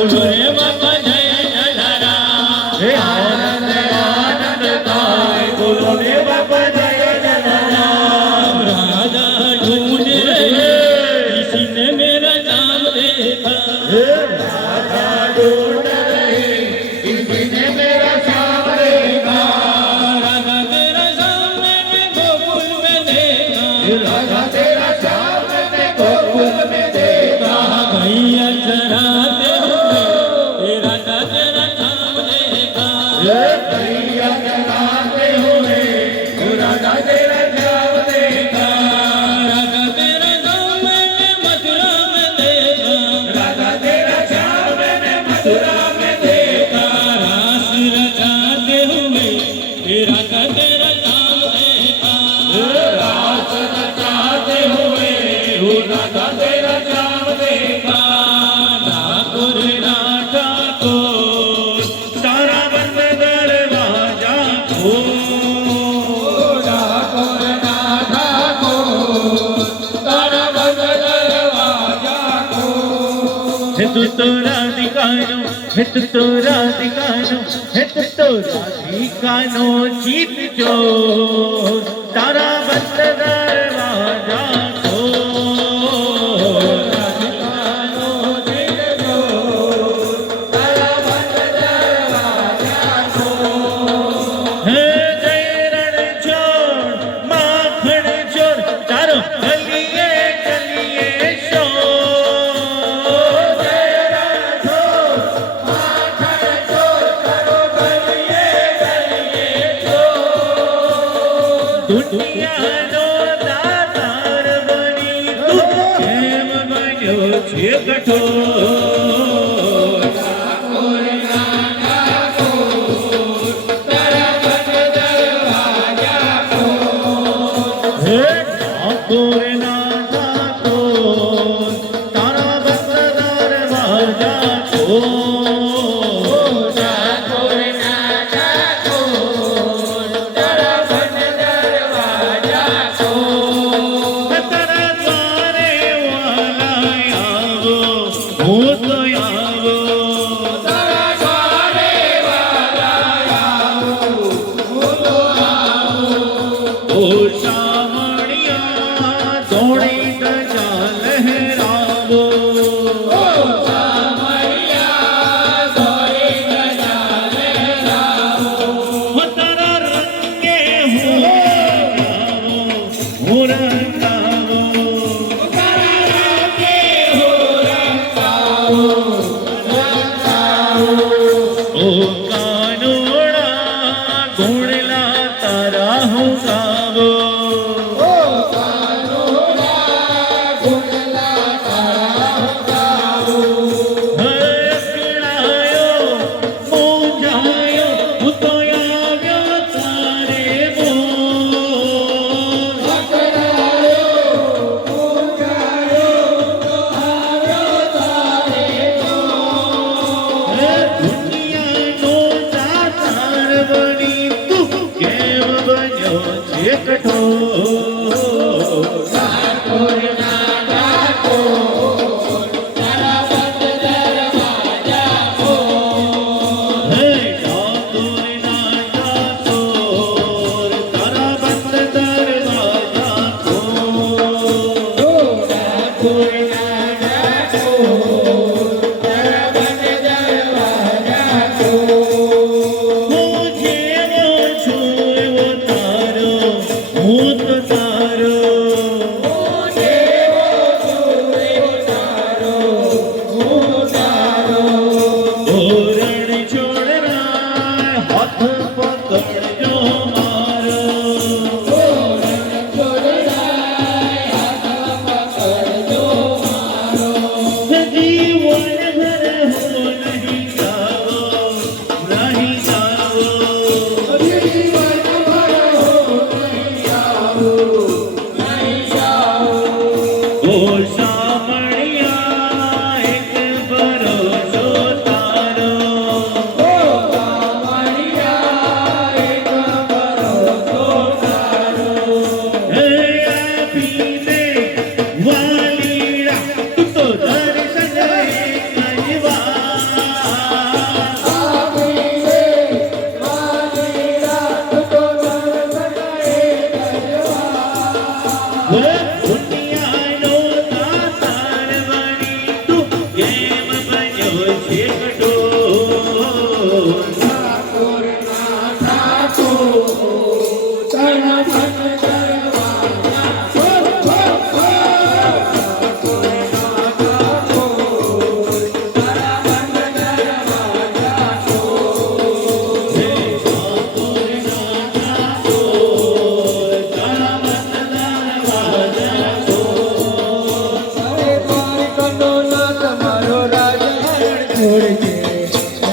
બોલો રે બાપા જય જલારામ હે આનંદ આનંદ થાય બોલો રે બાપા જય જલારામ રાજા ઢૂંઢ रहे किसी ने मेरा नाम देखा હે રાધા ઢૂંઢ રહી किसी ने मेरा श्याम देखा राधा तेरा श्याम मैंने गोकुल में देखा राधा तेरा श्याम मैंने गोकुल में देखा भैया चराते हुए राधा तेरा श्याम देखा हे भैया चराते हुए राधा तेरा श्याम देखा राधा तेरा श्याम मैंने मथुरा में देखा राधा तेरा श्याम मैंने मथुरा में देखा रास रचाते हुए राधा तेरा श्याम देखा रास रचाते हुए राधा तेरा श्याम देखा ठाकुर राधा को तारा बंद दरवाजा खोल ठाकुर राधा को तारा बंद दरवाजा खोल हे तू तो राधिकानो हे तू तो राधिकानो हे तू तो राधिकानो जीत जो तारा बंद दरवाजा खोल राधिकानो जीत जो तारा बंद दरवाजा खोल हे जय रण चोर माखण चोर तारो गलिए गलिए शोर जय रण चोर माखण चोर तारो गलिए गलिए शोर दुनियानो दातार बनी તું કેમ બન્યો છે કઠોર ઠાકોર રાધા કોર તારા બંધ દરવાજા ખોલ હે ઠાકોર રાધા કોર તારા બંધ દરવાજા ખોલ ઠાકોર રાધા કોર તારા બંધ દરવાજા ખોલ તારા દ્વારે વાલા આવો હું તો આવો તારા દ્વારે વાલા આવો હું તો આવો ઓ શામળિયા ધોળી ધજા લહેરાવો ઓ શામળિયા ધોળી ધજા લહેરાવો હો તારા રંગે હું રંગાવો તારા રંગે હું રંગાવો ઓ કાનોડા ગુણલા તારા હું ગાવો ઓ કાનોડા ગુણલા તારા હું ગાવો હસડાયો મૂંઝાયો હું તો આવ્યો તારે બોલ હસડાયો મૂંઝાયો તો આવ્યો તારે દુનિયાનો દાતાર બની તું કેમ બન્યો છે કઠોર ઠાકોર રાધા કોર તારા બંધ દરવાજા ખોલ હે ઠાકોર રાધા કોર તારા બંધ દરવાજા ખોલ ઠાકોર રાધા કોર તારા બંધ દરવાજા ખોલ હું જેવો છું એવો તારો હું તો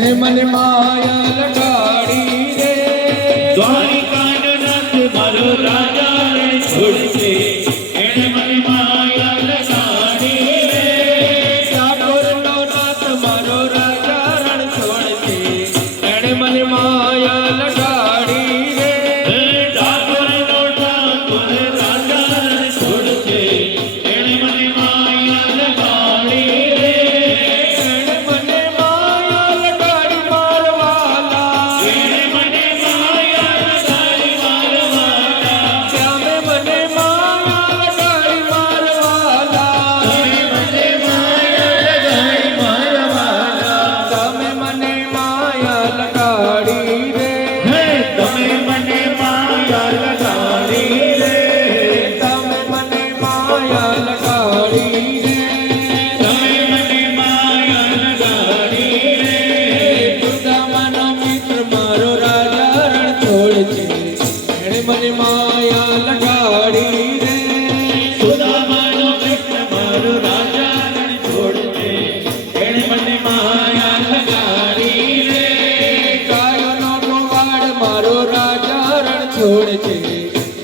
એણે મને માયા લગાડી રે દ્વારિકાનો નાથ મારો રાજા રણ છોડશે એણે મને માયા લગાડી રે ડાકોરનો નાથ મારો રાજા રણ છોડશે એણે મને માયા લગાડી રે ડાકોરનો ઠાકોર રાજા રણ છોડશે એણે મને માયા લગાડી રે એણે મને માયા લગાડી મારવાલા એણે મને માયા લગાડી મારવાલા શ્યામે મને માયા લગાડી મારવાલા મને માયા લગાડી મારવાલા તમે મને માયા લગાડી રે હે તમે મને માયા લગાડી રે તમે મને માયા લગાડી રે તમે મને માયા લગાડી રે સુદામાનો મિત્ર મારો રાજા રણ છોડ છે એણે મને માયા લગાડી રે સુદામાનો મિત્ર મારો રાજા રણ છોડશે એણે મને માયા લગાડી રે ગાયોનો ગોવાળ મારો રાજા રણ છોડ છે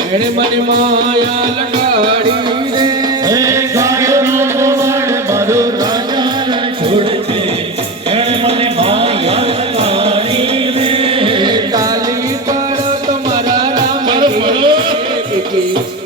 એણે મને માયા લગાડી રે હે ગાયોનો ગોવાળ મારો રાજા રણ છોડશે એણે મને માયા લગાડી રે તાલી પાડો તો મારા રામની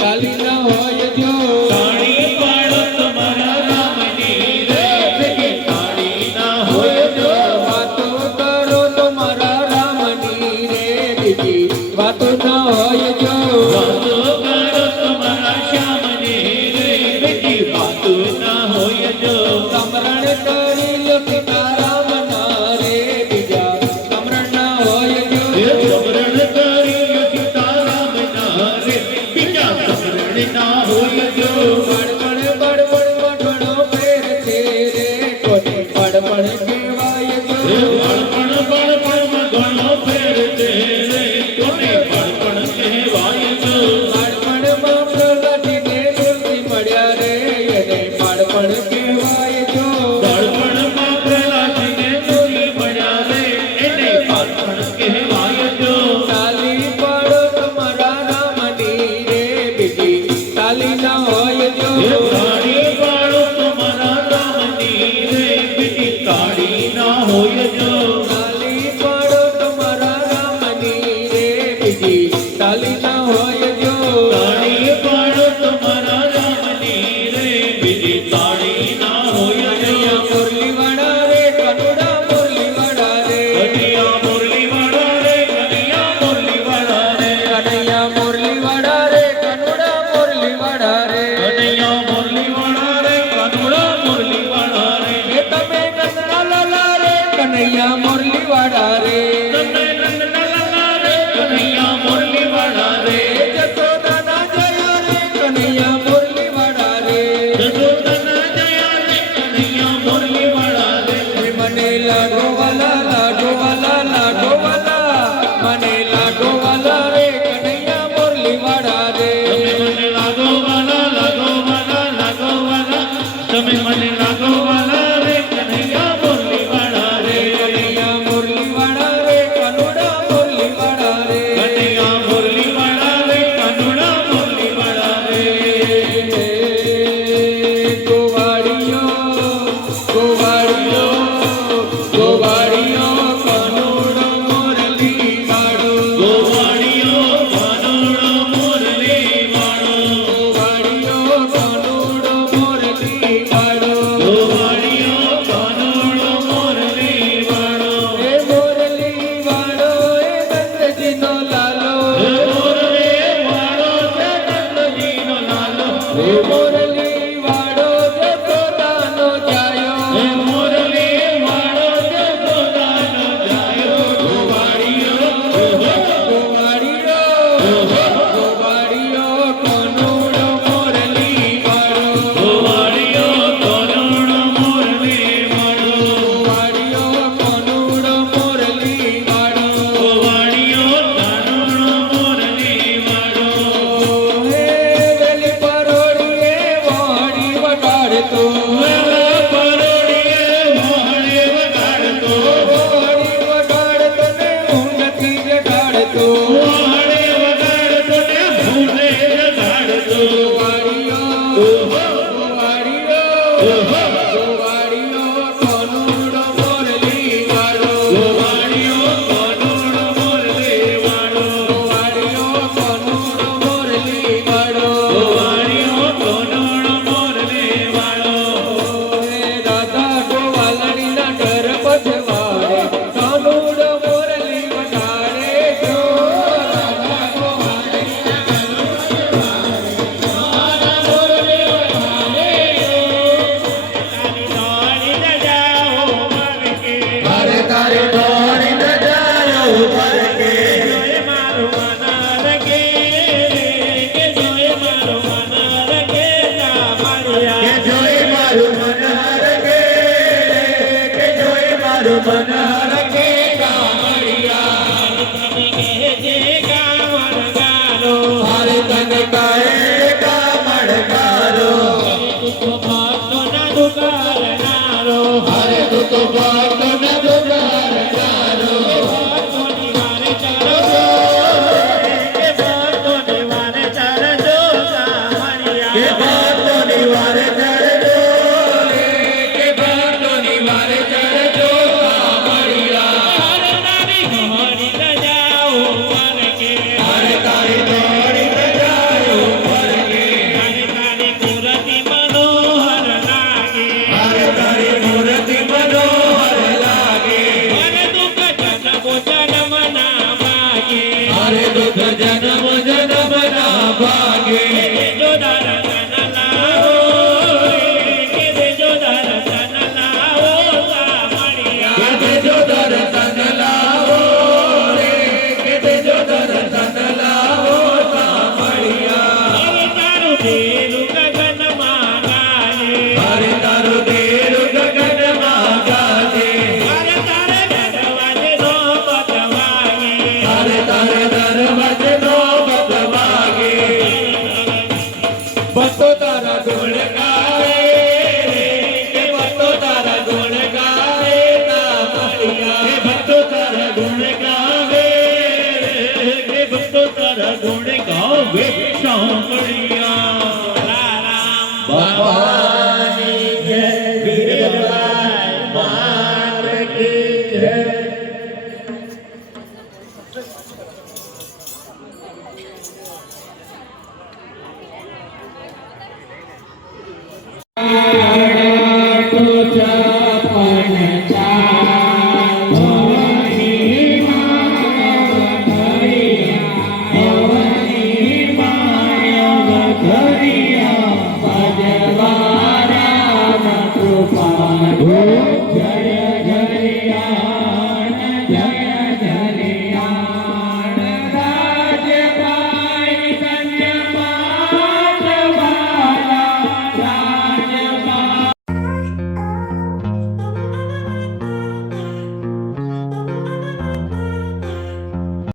તાલી ન હોય જો તાળી પાડો તમારા રામની રે ભેગી તાળી ના હોય જો વાતો કરો તો મારા રામની રે બીજી વાતો ન હોય જો વાતો કરો તમારા શ્યામની રે ભેગી વાતો ના હોય જો સમરણ કરી લો સીતારામના રે બીજા સમરણ ન હોય જો એ સમરણ કરી સીતારામ ના રે બીજા સમરણ ના હોય જો બડબડ બડબડ વઢણો ફેર છે રે કોને બડબડ કહેવાય એ જો બળપણ બળપણ ઘણો ફેર છે રે કોને બળપણ કહેવાય જો બાળપણમાં પ્રગતિને મૂર્તિ મળ્યા રે એને બાળપણ કહેવાય જો બાળપણમાં પ્રહલાદને જોઈ મળ્યા રે એને બાળપણ કહેવાય જો તાલી પાડો તમારા રામની રે બીજી તાલી ન હોય જો એ તાળી પાડો તમારા રામની રે બીજી તાળી ના હોય જો તાલી પાડો તમારા રામની રે બીજી તાલી ન હોય જો તાળી પાડો તમારા રામની રે બીજી તાળી ના હોય જો મુરલીવાળા રે કનુડા મુરલીવાળા રે કનૈયા મુરલીવાળા રે કનૈયા મુરલીવાળા રે કનૈયા મુરલીવાળા રે કનુડા મુરલીવાળા રે કનૈયા મુરલીવાળા રે કાનુડા મુરલીવાળા રે એ તમે કનડા લાલા રે કનૈયા મુરલીવાળા રે તમને નંદલાલા રે કનૈયા મુરલીવાળા રે જસોદાના જયા રે કનૈયા મુરલીવાળા રે જસોદાના જયા રે કનૈયા મુરલીવાળા રે મને લાડો વાલા લાડો વાલા લાડો વાલા મને લાડો વાલા રે કનૈયા મુરલીવાળા રે તમે મને લાગો વાલા લાગો વાલા લાગો વાલા તમે મને લાગો વાલા રે કનૈયા મુરલીવાળા રે કનૈયા મુરલીવાળા રે કનુડા મુરલીવાળા રે કનૈયા તારે દોડી ધજાયો ઉપર કે જોઈ મારું મન રગે કે જોઈ મારું મન રગે કામળિયા કે જોઈ મારું મન હરગે કે જોઈ મારું મન હરગે કામળિયા જે કામળગારો હરે તને કહે કામળગારો ભક્તોના દુકારનારો હરે તું તો ભક્તોના દુકારનારો ભક્તોની વારે ચાલજો કે ભક્તોની વારે ચાલજો કામળિયા કે ભક્તોની વારે ચડજો કે ભક્તોની વારે ચડજો કામળિયા હરે તારી ઘોડી રજાઓ વરકે હરે તારી દોડી ધજાયો ઉપર કે હરે તારી કુરતી મનોહર લાગે હરે તારી મૂર્તિ મનોહર લાગે હરે દુઃખ જન્મો જન્મ ના માગે હરે દુઃખ જન્મ જન્મ ના ભાગે જો દર્શન લાવો કે જો દર્શન લાવો કામળિયા કે દેજો દર્શન લાવો રે કે દેજો દર્શન લાવો કામળિયા હરે તારું દેરું ગગનમાં ગાજે હરે તારું દેરું ગગનમાં ગાજે હરે તારે દરવાજે નો પતવાગે હરે તારે દરવાજે નો બતવાગે ભક્તો તારા ગુણ ગાવે રે કે ભક્તો તારા ગુણ ગાવે કામળિયા હે ભક્તો તારા ગુણ ગાવે કે ભક્તો તારા ગુણ ગાવે સાંભળી